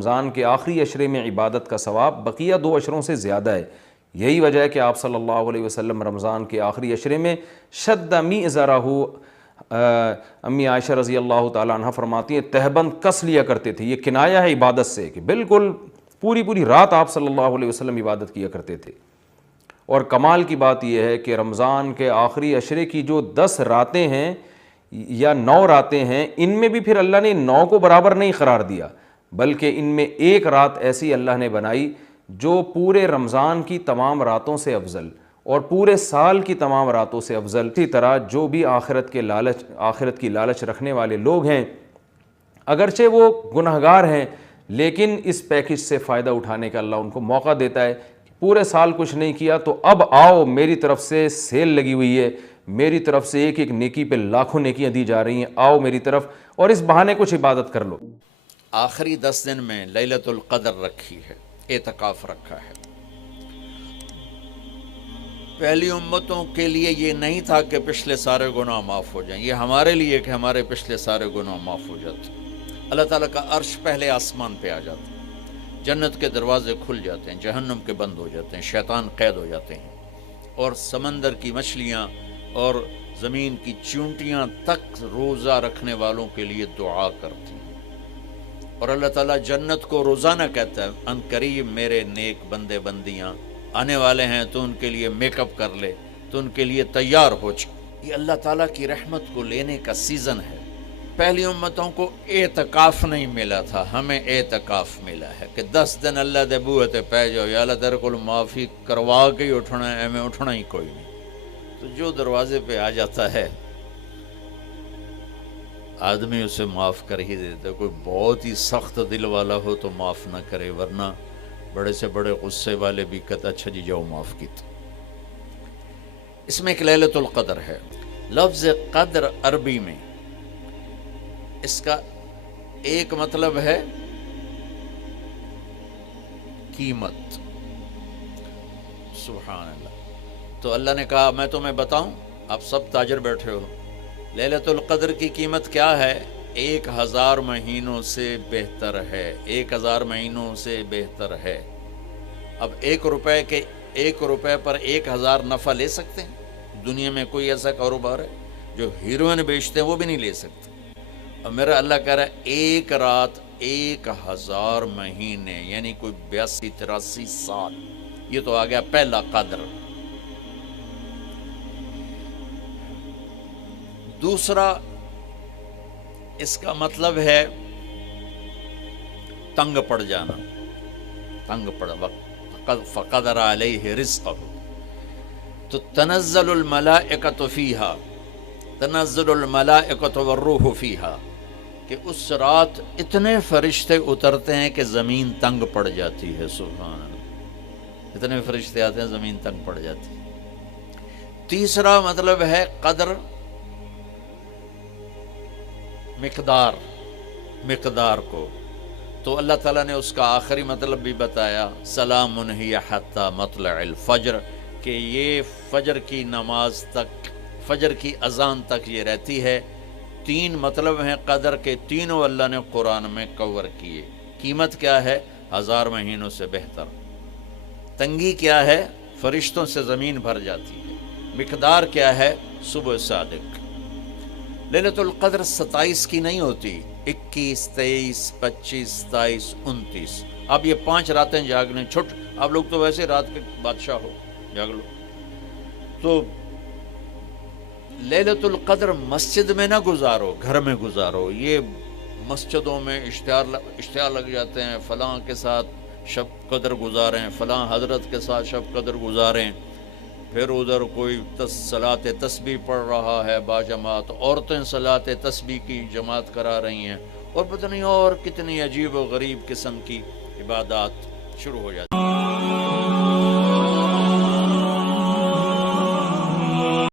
رمضان کے آخری عشرے میں عبادت کا ثواب بقیہ 2 عشروں سے زیادہ ہے۔ یہی وجہ ہے کہ آپ صلی اللہ علیہ وسلم رمضان کے آخری عشرے میں شد میزرہ، امی عائشہ رضی اللہ تعالیٰ عنہ فرماتی ہیں تہبند کس لیا کرتے تھے۔ یہ کنایہ ہے عبادت سے کہ بالکل پوری رات آپ صلی اللہ علیہ وسلم عبادت کیا کرتے تھے۔ اور کمال کی بات یہ ہے کہ رمضان کے آخری عشرے کی جو 10 راتیں ہیں یا 9 راتیں ہیں، ان میں بھی پھر اللہ نے 9 کو برابر نہیں قرار دیا، بلکہ ان میں ایک رات ایسی اللہ نے بنائی جو پورے رمضان کی تمام راتوں سے افضل اور پورے سال کی تمام راتوں سے افضل۔ اسی طرح جو بھی آخرت کی لالچ رکھنے والے لوگ ہیں، اگرچہ وہ گنہگار ہیں لیکن اس پیکج سے فائدہ اٹھانے کا اللہ ان کو موقع دیتا ہے۔ پورے سال کچھ نہیں کیا تو اب آؤ، میری طرف سے سیل لگی ہوئی ہے، میری طرف سے ایک ایک نیکی پہ لاکھوں نیکیاں دی جا رہی ہیں، آؤ میری طرف اور اس بہانے کچھ عبادت کر لو۔ آخری 10 دن میں لیلۃ القدر رکھی ہے، اعتکاف رکھا ہے۔ پہلی امتوں کے لیے یہ نہیں تھا کہ پچھلے سارے گناہ معاف ہو جائیں، یہ ہمارے لیے کہ ہمارے پچھلے سارے گناہ معاف ہو جاتے۔ اللہ تعالیٰ کا عرش پہلے آسمان پہ آ جاتا ہے، جنت کے دروازے کھل جاتے ہیں، جہنم کے بند ہو جاتے ہیں، شیطان قید ہو جاتے ہیں، اور سمندر کی مچھلیاں اور زمین کی چونٹیاں تک روزہ رکھنے والوں کے لیے دعا کرتی ہیں۔ اور اللہ تعالیٰ جنت کو روزانہ کہتا ہے ان قریب میرے نیک بندے بندیاں آنے والے ہیں، تو ان کے لیے میک اپ کر لے، تو ان کے لیے تیار ہو جائے۔ یہ اللہ تعالیٰ کی رحمت کو لینے کا سیزن ہے۔ پہلی امتوں کو اعتکاف نہیں ملا تھا، ہمیں اعتکاف ملا ہے کہ 10 دن اللہ دے بوئے تے پہ جاؤ، یا اللہ تیرے کو معافی کروا کے ہی اٹھنا ہے، ہمیں اٹھنا ہی کوئی نہیں۔ تو جو دروازے پہ آ جاتا ہے آدمی اسے معاف کر ہی دیتا ہے۔ کوئی بہت ہی سخت دل والا ہو تو معاف نہ کرے، ورنہ بڑے سے بڑے غصے والے بھی کہتا اچھا جی جاؤ معاف کیتا۔ اس میں ایک لیلۃ القدر ہے۔ لفظ قدر عربی میں اس کا ایک مطلب ہے قیمت۔ سبحان اللہ۔ تو اللہ نے کہا میں تمہیں بتاؤں، آپ سب تاجر بیٹھے ہو، لیلۃ القدر کی قیمت کیا ہے؟ 1000 مہینوں سے بہتر ہے، 1000 مہینوں سے بہتر ہے۔ اب 1 روپے پر 1000 نفع لے سکتے ہیں؟ دنیا میں کوئی ایسا کاروبار ہے؟ جو ہیروئن بیچتے ہیں وہ بھی نہیں لے سکتے۔ اور میرا اللہ کہہ رہا ہے 1 رات 1000 مہینے، یعنی کوئی 82-83 سال۔ یہ تو آ گیا پہلا قدر۔ دوسرا اس کا مطلب ہے تنگ پڑ جانا، تنگ پڑ وقت فقدر علیہ رزقہ۔ تو تنزل الملائکۃ فیہا، تنزل الملائکۃ والروح فیہا، کہ اس رات اتنے فرشتے اترتے ہیں کہ زمین تنگ پڑ جاتی ہے۔ سبحان اللہ، اتنے فرشتے آتے ہیں زمین تنگ پڑ جاتی ہے۔ تیسرا مطلب ہے قدر، مقدار کو، تو اللہ تعالیٰ نے اس کا آخری مطلب بھی بتایا، سلام ہی حتی مطلع الفجر، کہ یہ فجر کی نماز تک، فجر کی اذان تک یہ رہتی ہے۔ 3 مطلب ہیں قدر کے، تینوں اللہ نے قرآن میں کور کیے۔ قیمت کیا ہے؟ 1000 مہینوں سے بہتر۔ تنگی کیا ہے؟ فرشتوں سے زمین بھر جاتی ہے۔ مقدار کیا ہے؟ صبح صادق۔ لیلۃ القدر 27 کی نہیں ہوتی، 21، 23، 25، 27، 29۔ اب یہ 5 راتیں جاگنے چھٹ، آپ لوگ تو ویسے رات کے بادشاہ ہو، جاگ لو۔ تو لیلۃ القدر مسجد میں نہ گزارو، گھر میں گزارو۔ یہ مسجدوں میں اشتہار لگ جاتے ہیں، فلاں کے ساتھ شب قدر گزاریں، فلاں حضرت کے ساتھ شب قدر گزاریں، پھر ادھر کوئی صلاۃ تسبیح پڑھ رہا ہے باجماعت، عورتیں صلاۃ تسبیح کی جماعت کرا رہی ہیں، اور پتہ نہیں اور کتنی عجیب و غریب قسم کی عبادات شروع ہو جاتی ہیں۔